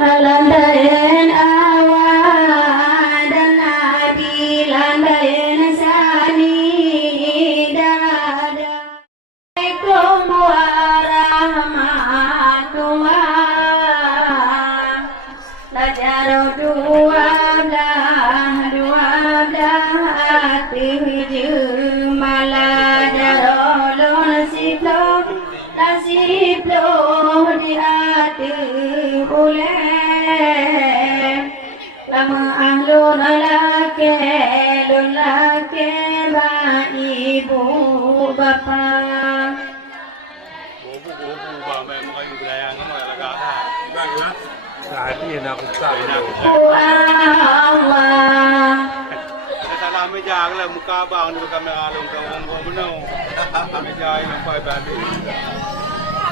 Landayan awan dan nabi landayan sani dada. Assalamualaikum warahmatullah. Lajar dua belah hati jemalah darolon nasiblo di hati boleh. Lama ahlun laki ba ibu bapa. Allah. Salam meja lah muka bang di kamera long kau ngomong benar. Meja yang pakai baju.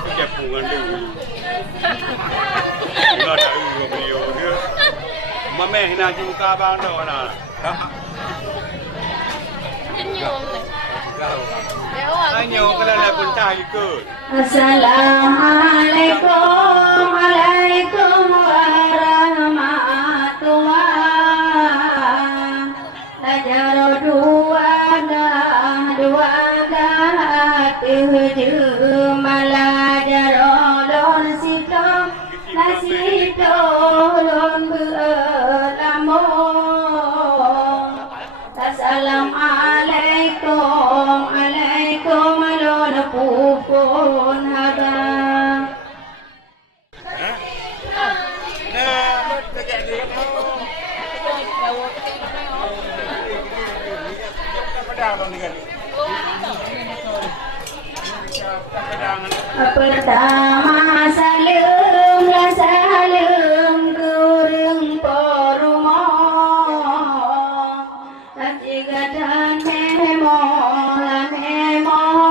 Kepungan dulu. Enggak tahu video dia. Mama nak muka bang dah mana? Hanya kalau nak pun tak ikut. Assalamualaikum warahmatullah. Lajar dua hati jemalah darolon nasib lon beralamong. Assalamualaikum lon pupun habang. Pertama salam kurang porumo. Ketiga dan memo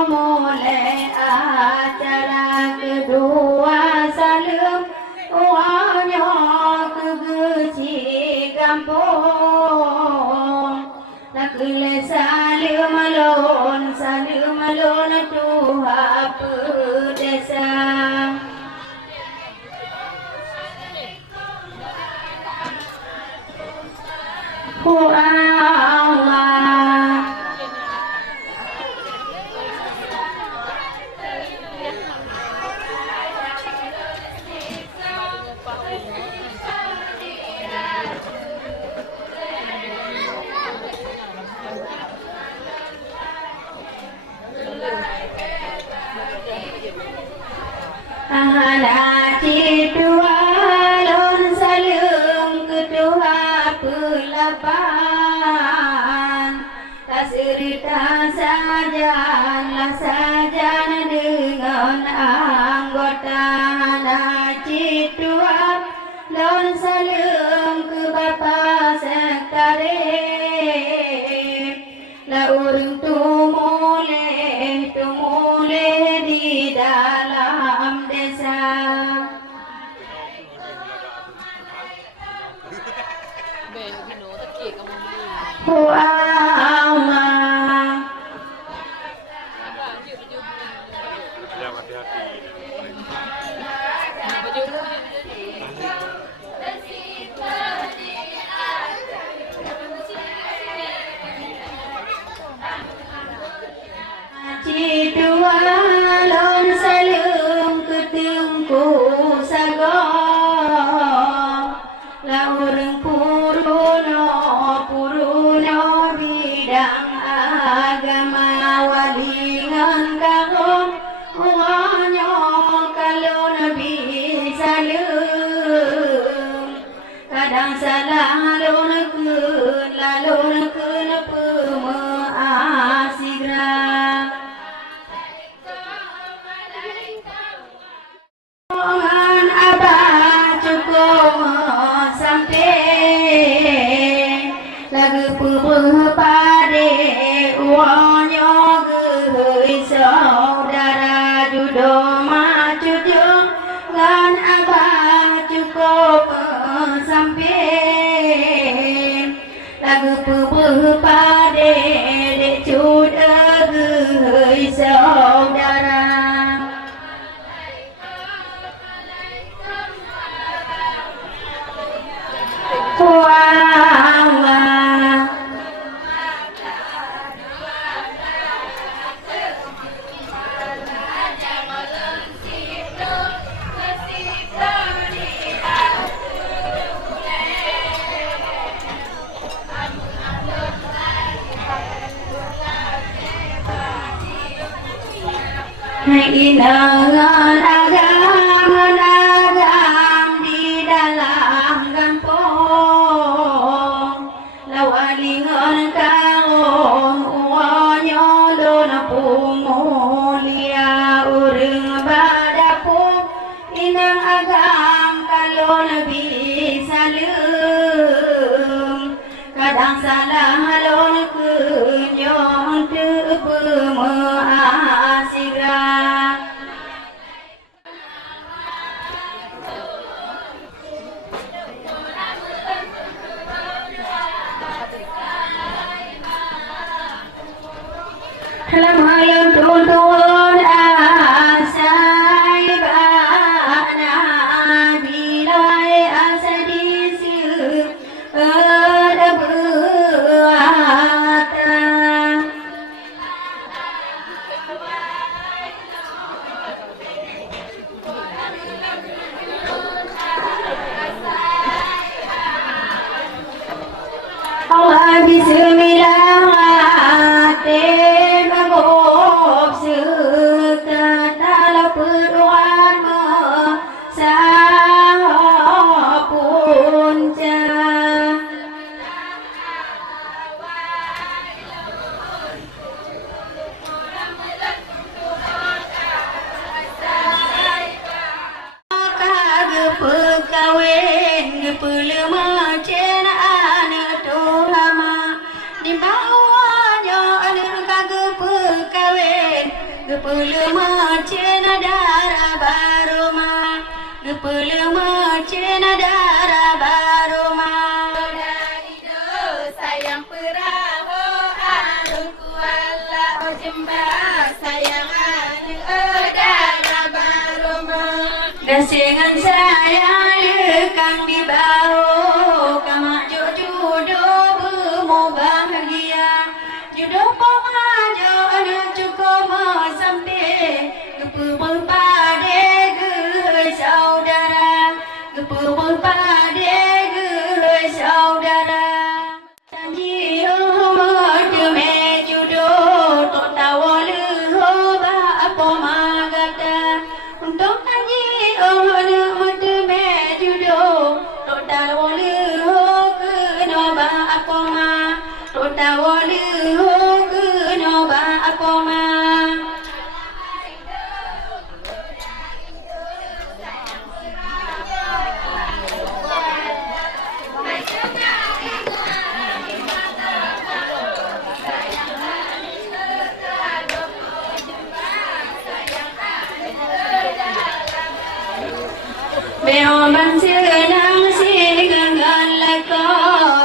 mulai acara kedua salam uangnya kegeci kampung. Nak salam alon tuha pedesa. Allah. tuap lon salam ke bapa sekare la urung tumuleh di dalam desa. Puama Ya hati-hati. Cidua lon salam ketengku sagong la urang puruno bidang agama walingan kagong uanyo kalau nabi salam kadang salah lalon keun pemaasigra. Ongan abah cukup sampai lagu pade uanyo geui saudara judo maju ngan abah cukup sampai lagu pade cud geui saudara. Puama inangan agam di dalam kampung lawalingan kaong uanyo lon pumulia urang badapung inang agam kalau nabi salam kadang salah lon kunyon pemaasigra. Malam tuntun asai bana bilai asadisi ada buata Allah bismillah magop sekatala peruan sa punca pekawin pelema cena anak tuhama di bawahnya anak kagak pekawin pelema cena darah baroma pelema cena darah baroma sayang perahu arung kuala ojemba sayang anak darah baroma dasingan sayang kang di bawah kama judo mau bahagia judo pemajo anak cukup sampai gepul pade ge saudara gepul pade ge saudara janji umur me judo tok tawol hoba apa magata untuk janji umur me judo tok tawol ke noba apa ma tok tawol ke noba apa ma senang singangan lako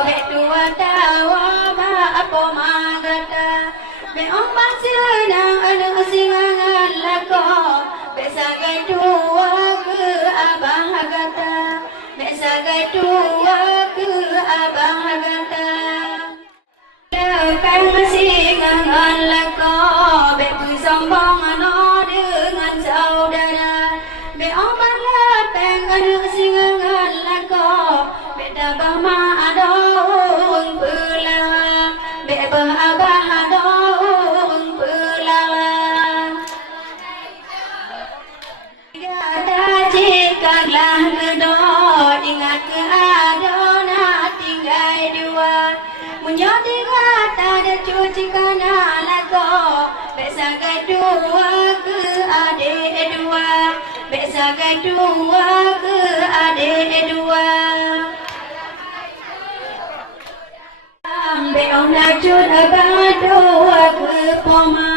be tua tawa ba apo magata be ombang senang anu singangan lako be sagai tua ke abang gata be sagai tua ke abang gata lekan singangan lako be sombong no dengan saudara be ombang lepeng anu singangan lako be dabah ma adong pulawa be abah adong pulawa kata jikalah kedor ingat ke adona tinggal dua menjadi kata ada cuci kana lako be sagai dua ke adik dua be sagai dua ke adik dua be ona cut abang dua ke poma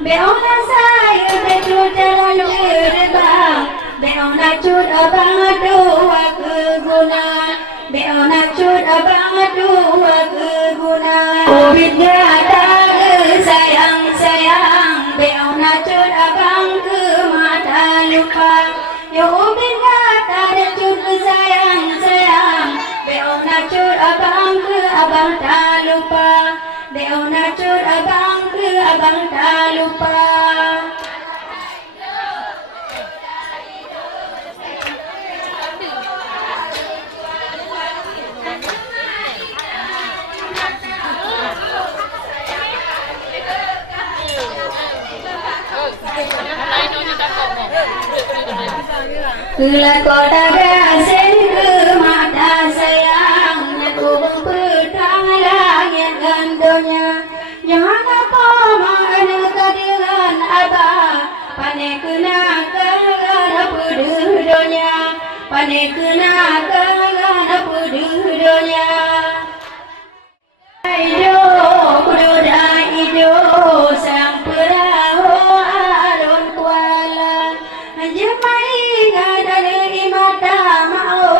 be ona saya be cut terlalu rebang be ona cut abang dua ke guna be ona cut abang dua ke guna ubit gada sayang sayang be ona cut abang ke mata lupa yo ubit gada dan cut sayang sayang be ona cut abang ke abang tak lupa be ona cut abang ke abang tak lupa Kula kota gasen ke mata sayang nyakubung petang langit gandonya jangan apa mana kadiran abah pane kena kagana pududonya pane kena kagana pududonya ijo kududa ijo sang perahu aron kuala jemai ngadane imata mau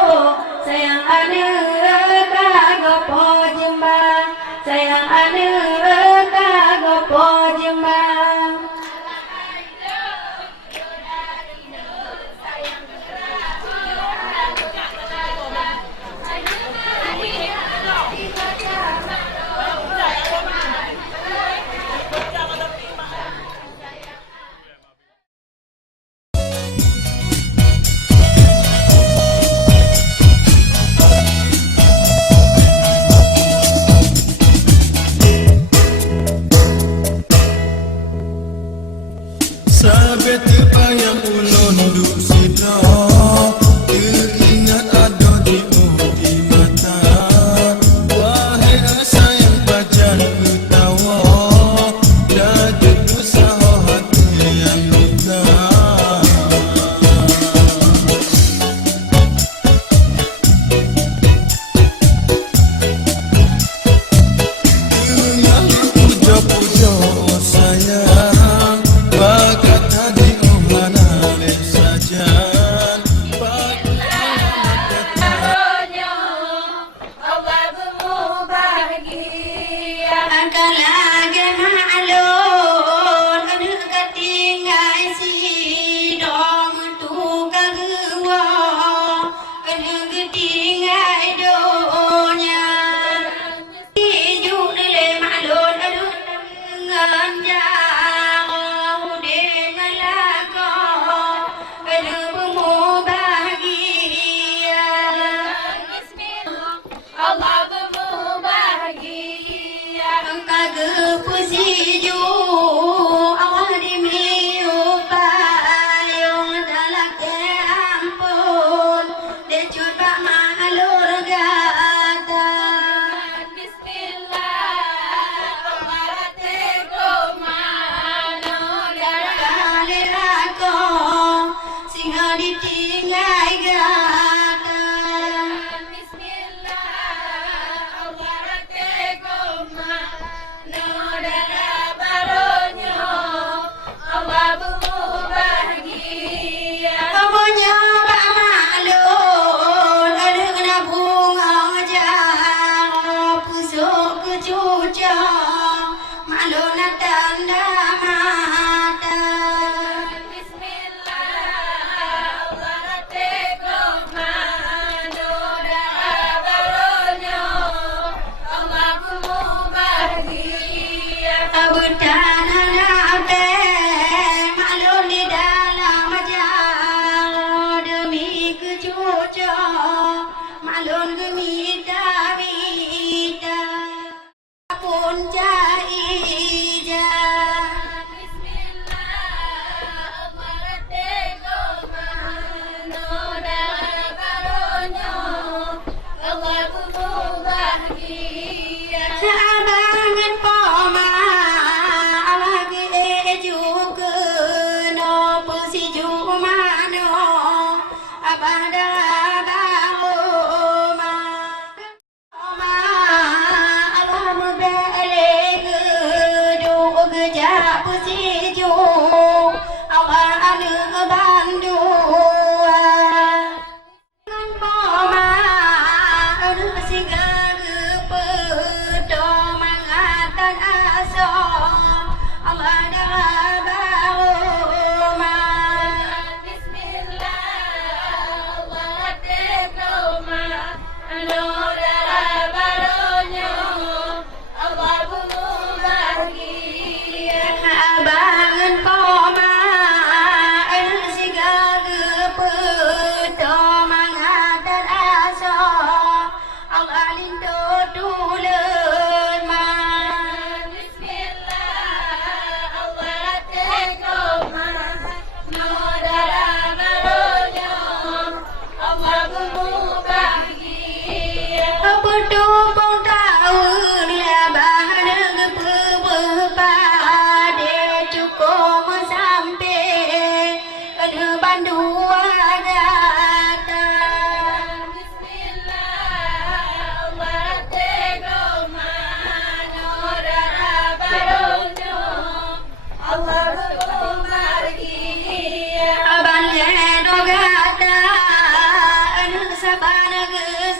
kabar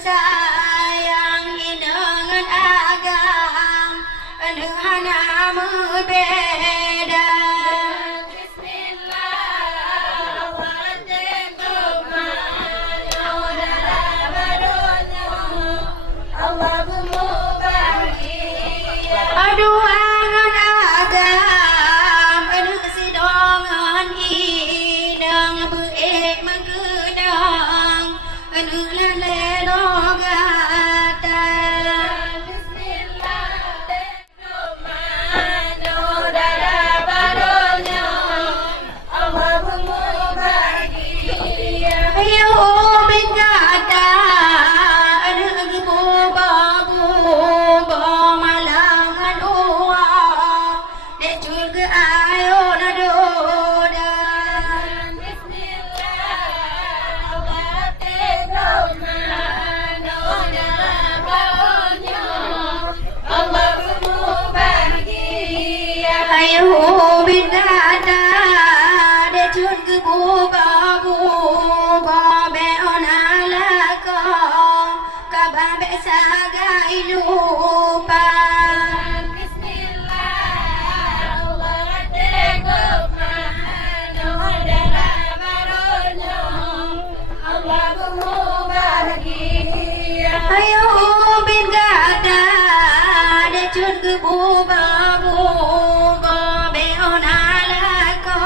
sayang dengan agam dengan berbeda. Aduh angan agam aduh sidongan inang beek menggenang aduh lele dogatan ayo bingkata aduh boba boba malangan doa dek juga ayo nadoda ayo bingkata dek juga boba boba beona laka kabar sagai lupa. Ayo bin gada de chun ke buba buba beona lako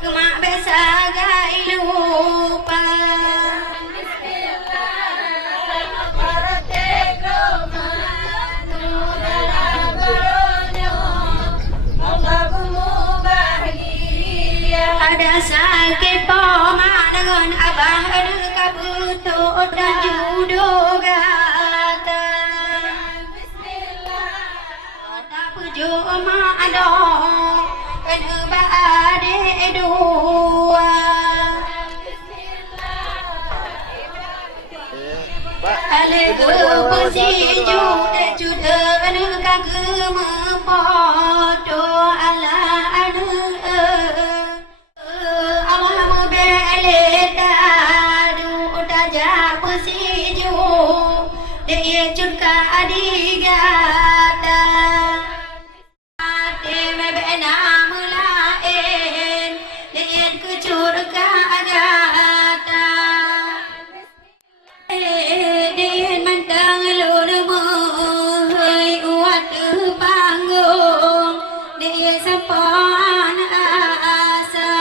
kema besa gai lupa. Ada sakit poma dengan abah ada kabutut dan judo gata tak pujo ma ada kena baade dua ale ke posiju de judo anu kagema poto ala anu dia juga adigata ate mebena mulaen dia kucur ka agata dia mantang lur mohoi uat panggung dia sapan asa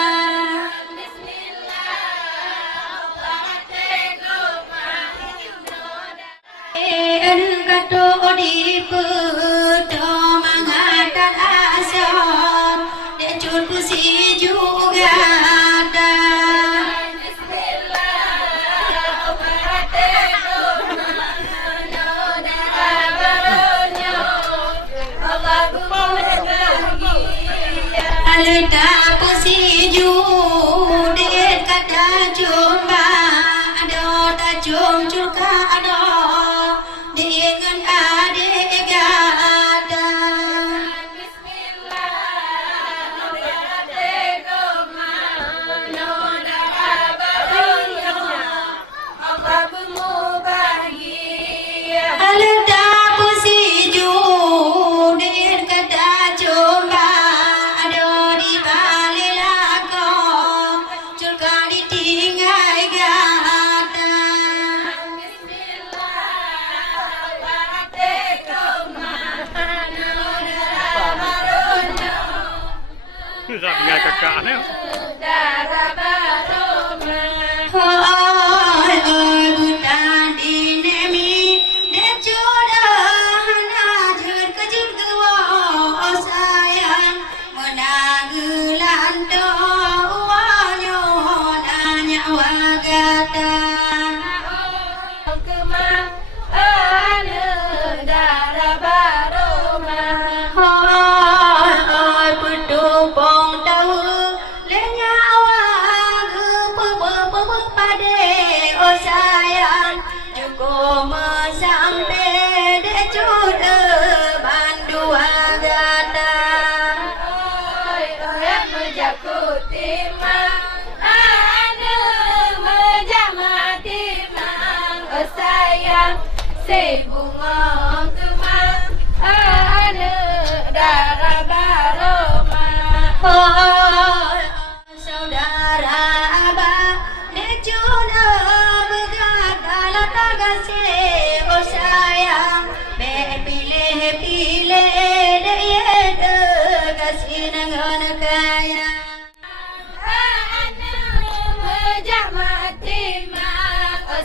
kato di puto mangatan asam dia cun pusi juga ada alita pusi juga dia kata jumpa ada tak jum juga ada dengan adik gada alita pusi judin kata coba ada di balilako juga ditinggal gada Tidak punya kakaknya. Bukan dinemi dek jodoh najur kejut kewa sayang menagelan doanya nanya wagata kemang ane darah baroma hai pedupong tahu le si bunga kemang ane darah baroma. Oh, saudara abah decuna begadal tagasih oh sayang be pilih-pilih daya degasih dengan kaya.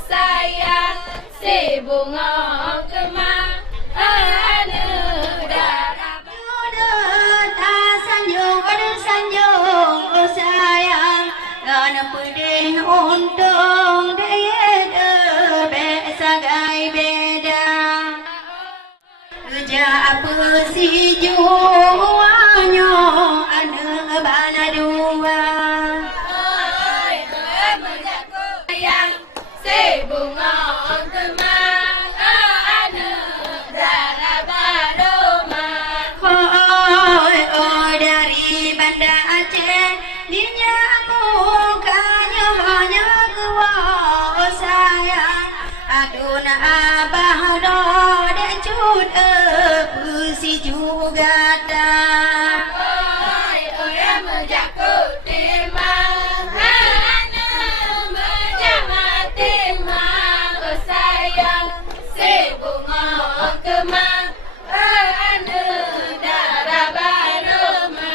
Sayang si bunga kemang ane darah tak sanjung ada sanjung oh sayang gana pedih untung daya besagai beda kerja apa si juanya ane bana dua. Bunga kemang ane darah baroma. Oh dari Banda Aceh dinyamukannya hanya gua oh sayang aduna abah do decut pusi juga dah. Oh ya menjakut timang kemang ane darah baroma.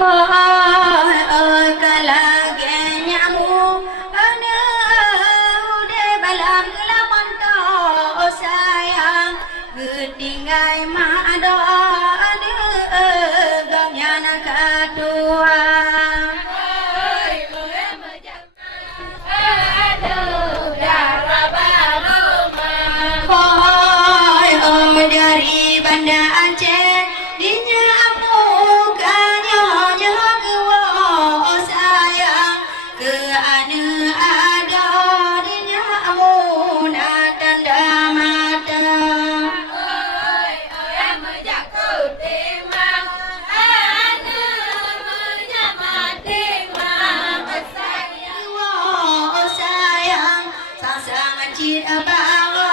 Oh kalage nyamuk ane ude balam laman to oh sayang getingai mado ane gamyana katua. Dari Banda Aceh dinyamukannya gua oh sayang ke ane ada dinyamun tanda mata. Oh menjakut timang ane menyamat timang oh sayang sang-sang cita bawa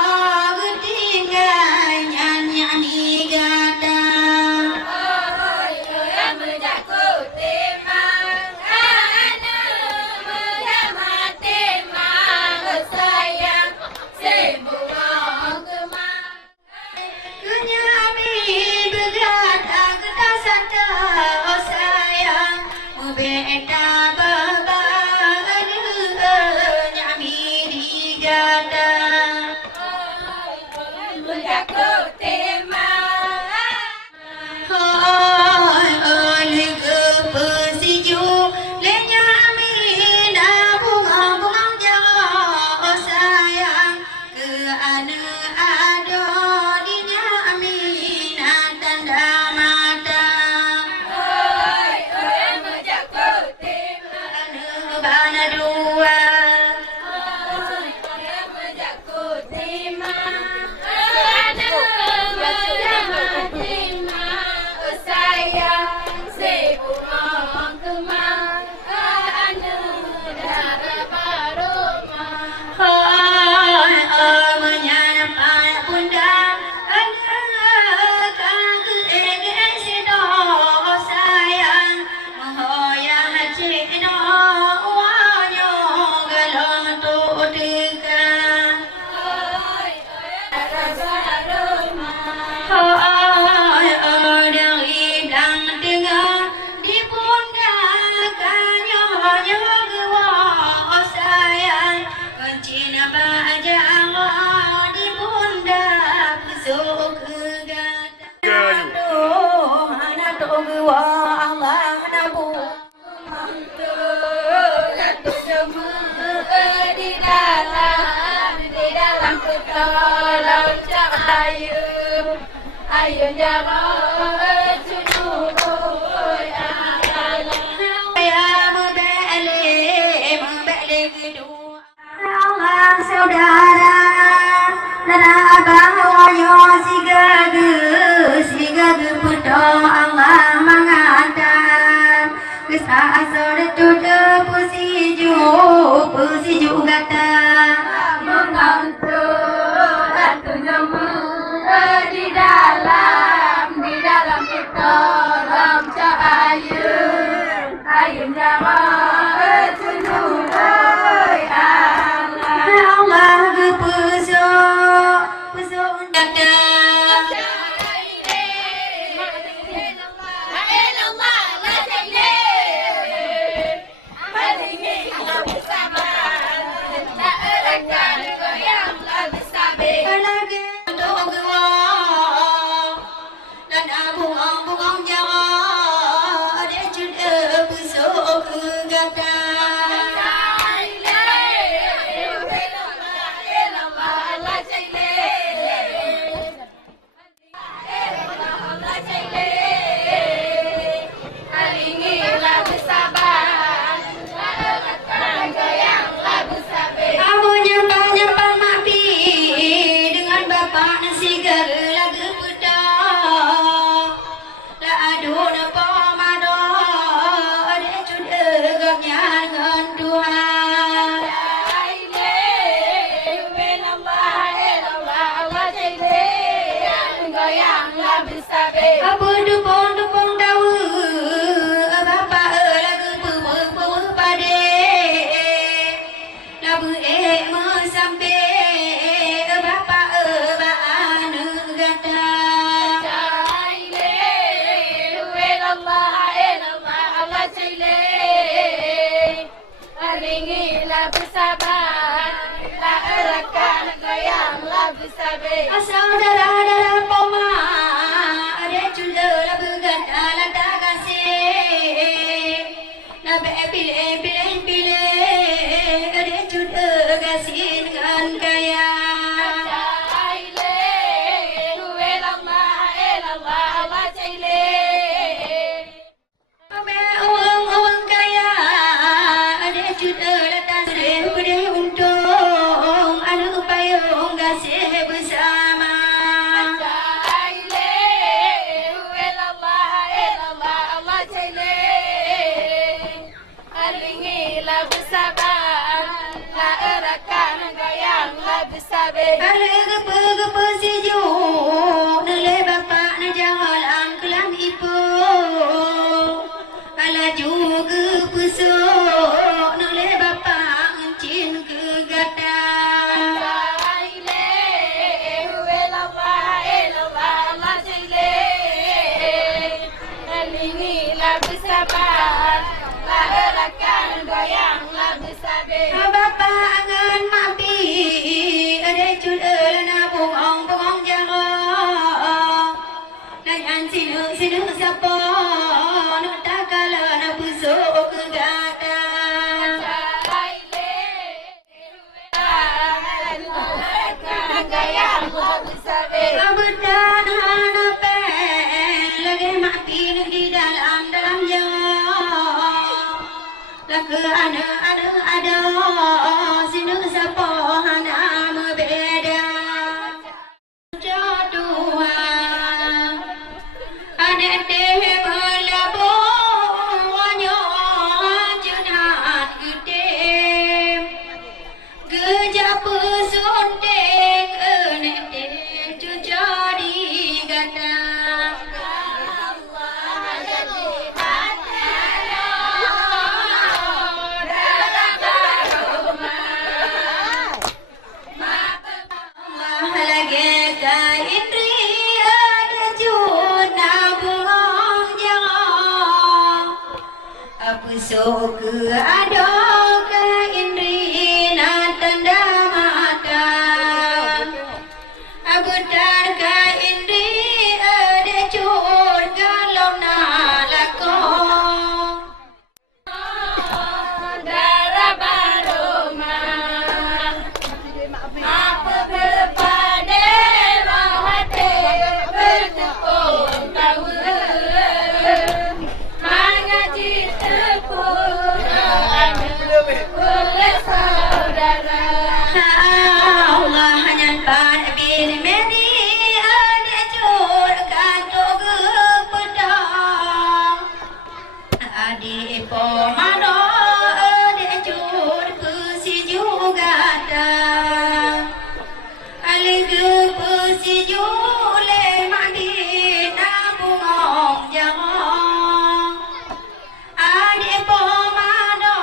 Ayo jangan cunuh ya membeli kedua Allah saudara dan abang wayo si gagu puto Allah mengatakan kesasar tujuh pusi juga tak mengantuk ratu Apa dupong tahu bapa lagu pemer pade labu sampai bapa baan gata asal darah poma ada juga labu gata lada kasih nabe pilih ada juga kasih dengan kaya Uang kaya ada juga datang sudah untung anu payung kasih bersama ada gepe sejuk nilai bapak na jalan kelam ibu ala juga pesok nilai bapak encin ke gata Bapa angan mati ada juga lana bongong jangan nanyan sinu siapa nak takala na busuk ke gata Abudan hana pen lagi mati di dalam jangan lagi ada sinu siapa hana membeda jatuhan ada deh melabuhnya junat gede gejap suntik nete jadi gata so ke ada ke indri na tanda mata abutar ke indri ada cur kalau na lako darah baroma apa berpade mahate bertekun tahu Allah hanya pada bin meni ada jur kantor gepedang adi pomano ada jur pusi juga dah alega pusi jule mandi nabung jangan adi pomano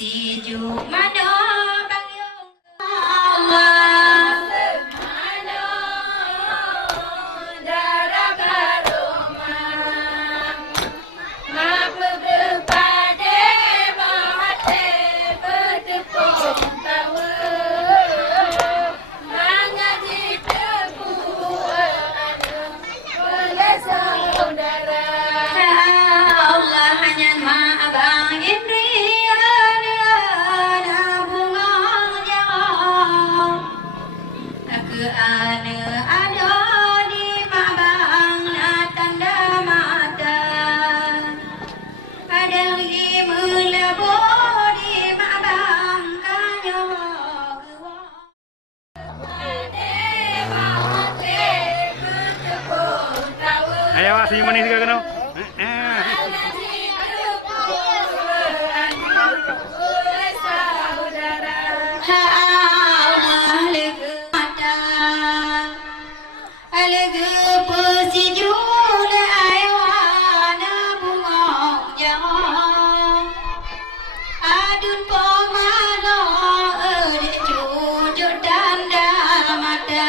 si ju mano bang yung Allah mano daragaroma mapagpade mahate bertepung tawa Allah hanya maabang Indrian ada bunga jauh aku ada di mabang tanda mata ada lagi melebur di mabang kanyo Ayo Pak, senyum manis juga kena. Adun pomano ede cucuk tanda mata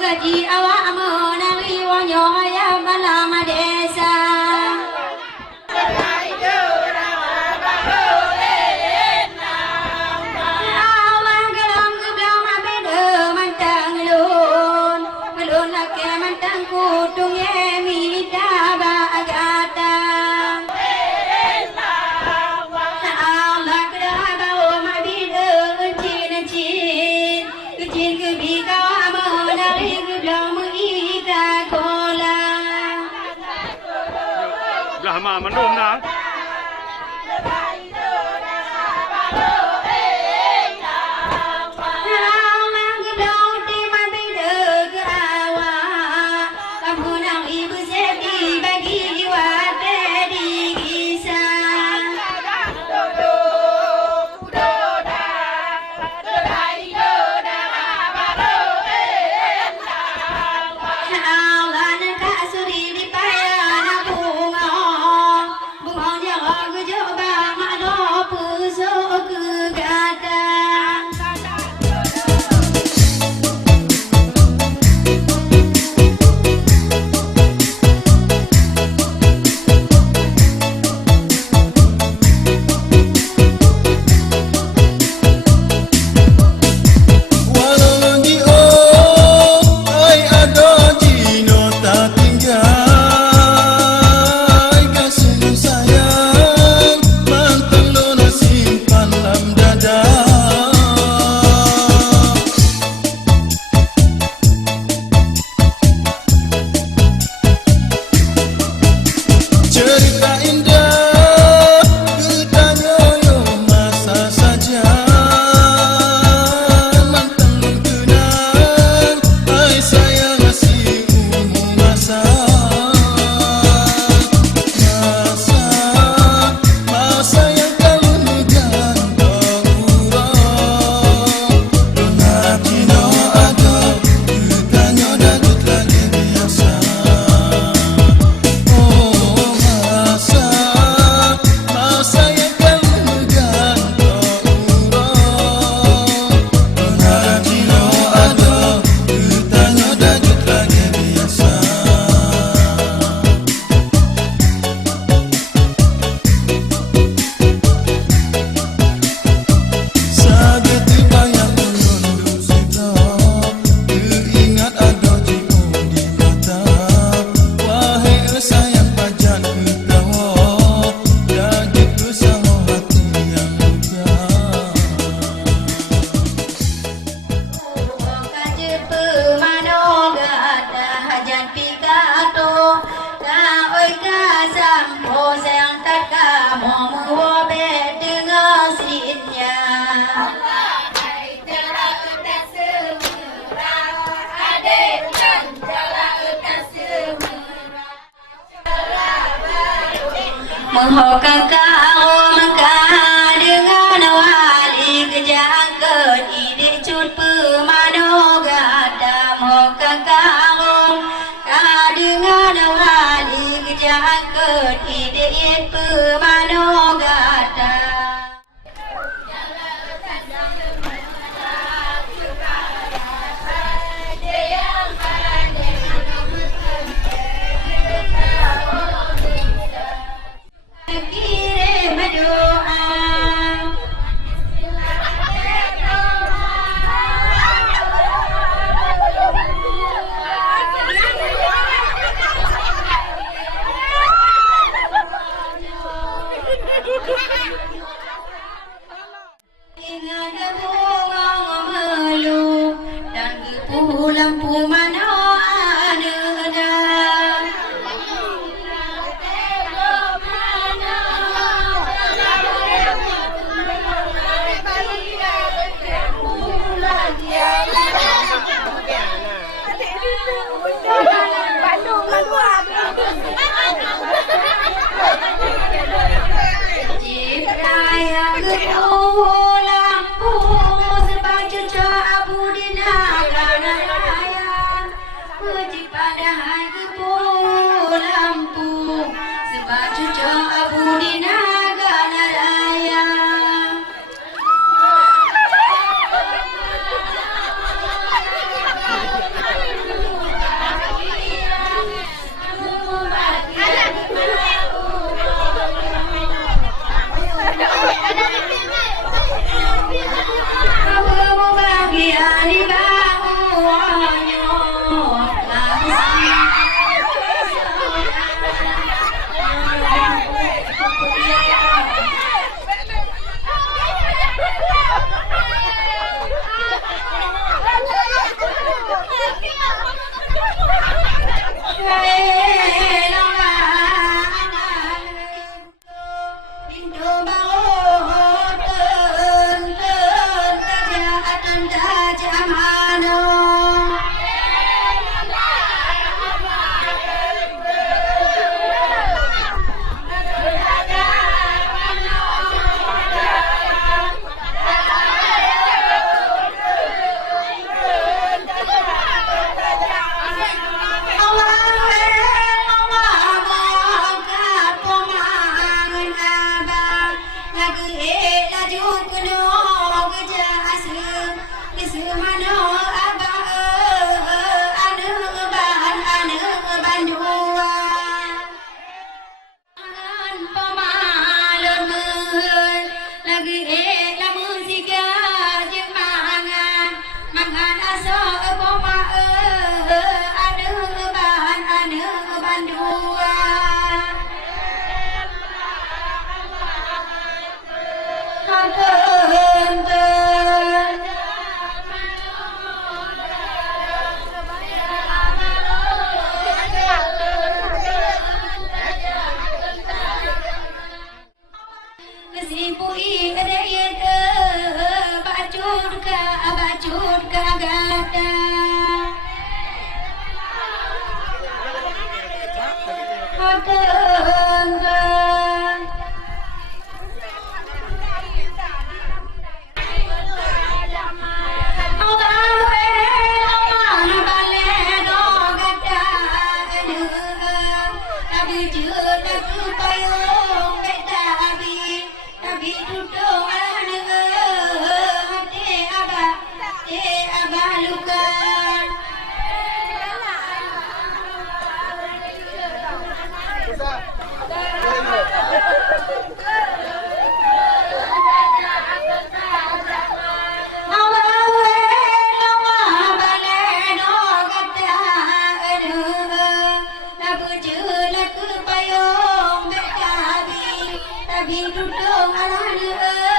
Gaji awak menari wanyo ayam malam desa. Awang gelam geblam abede mantang lun, lun laki mantang kutung yemita bagata. Allah kedah bawa mabide cin cin, cin kebika menari geblam ika kola. Belah mak mendung dah. Menghokakau maka dengan wali kejaket ide cut pemano gata menghokakau maka dengan wali kejaket ide pemano gata. Lampu mano ada Jibraya gedung lampu sebaca abu di nagara raya puji pada hati lampu sebaca abu di nagara raya. Duduk ala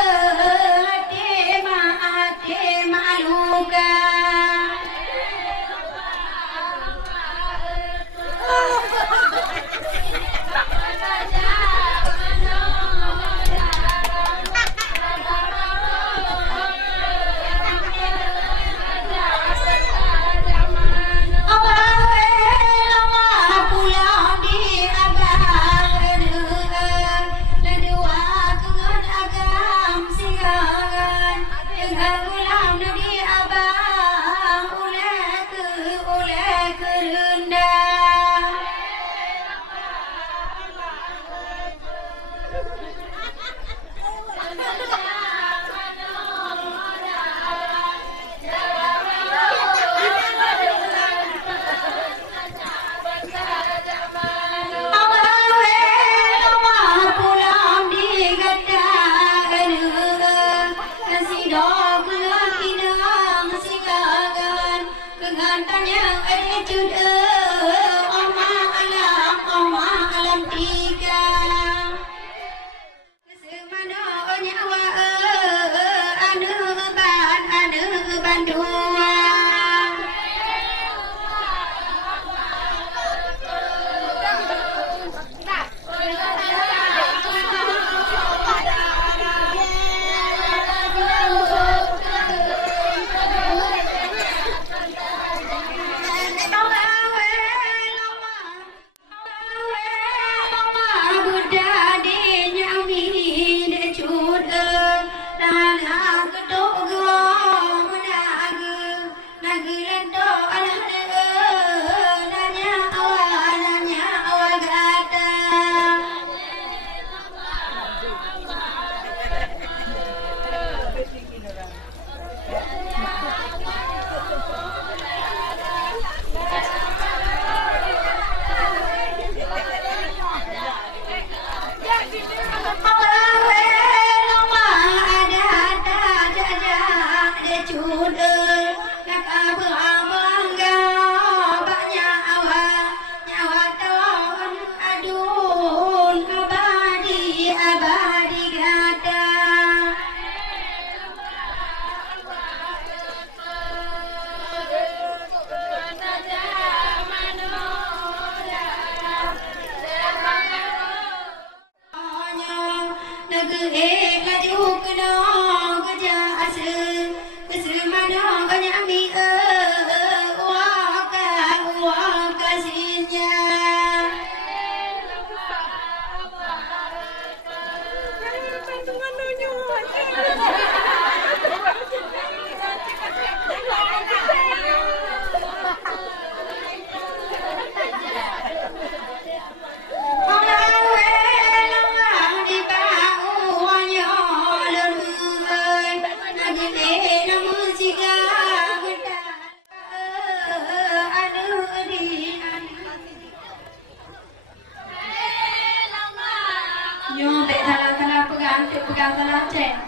pegang kelaceng.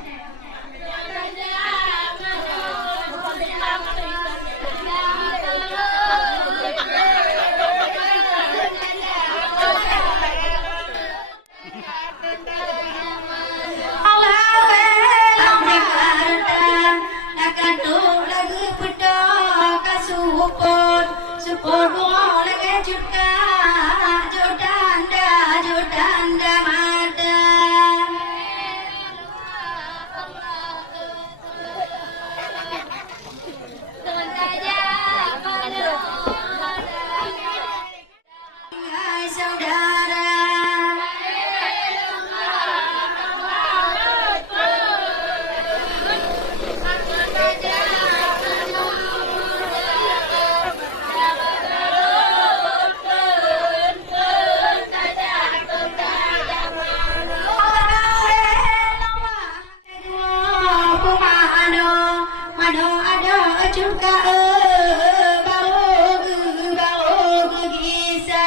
Support wall again, Jodanda, Mada. Saudara. Mano ada juga bau gisa.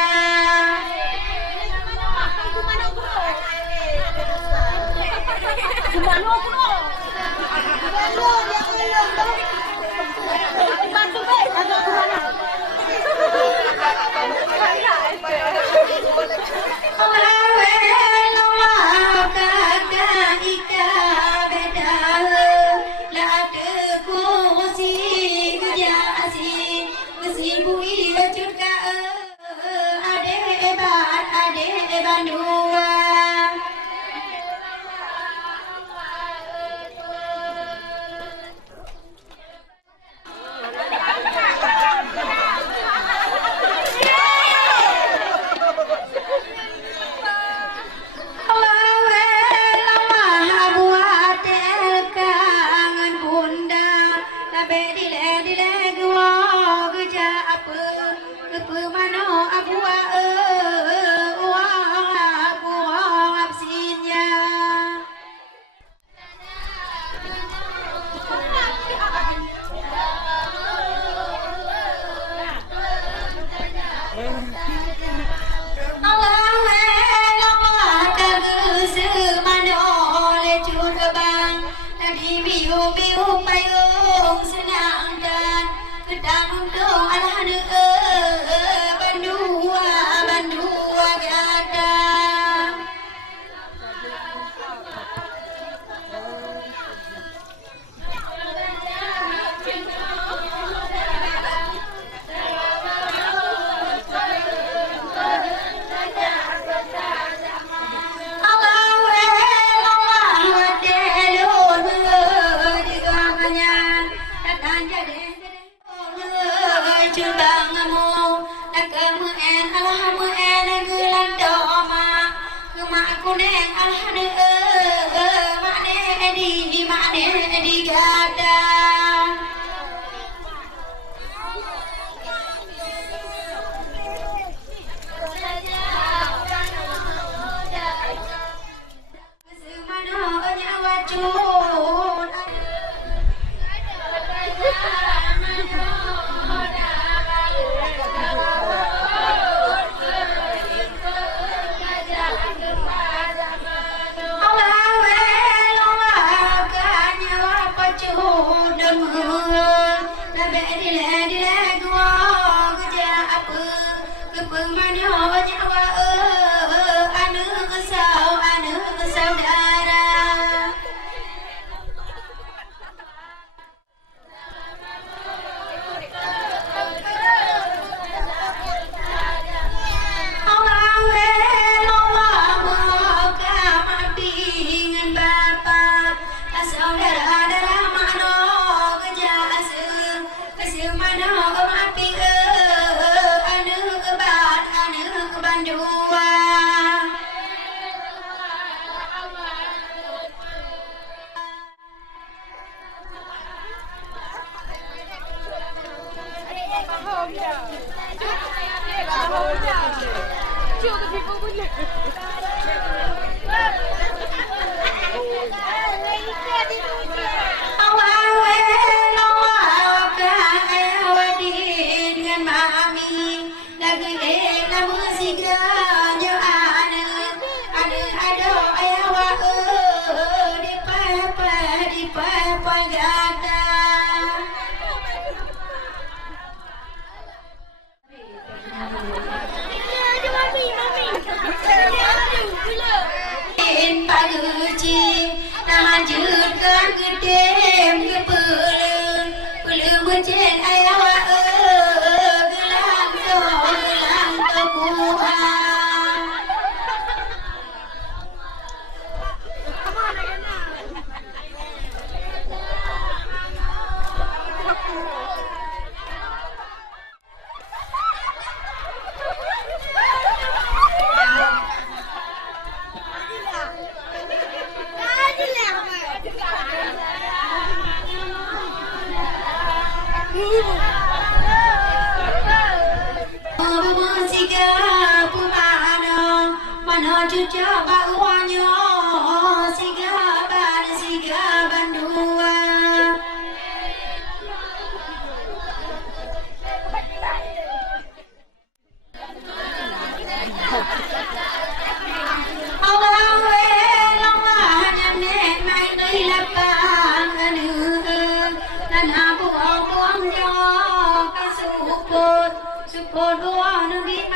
coba uangnya sigaban dua. Support one of the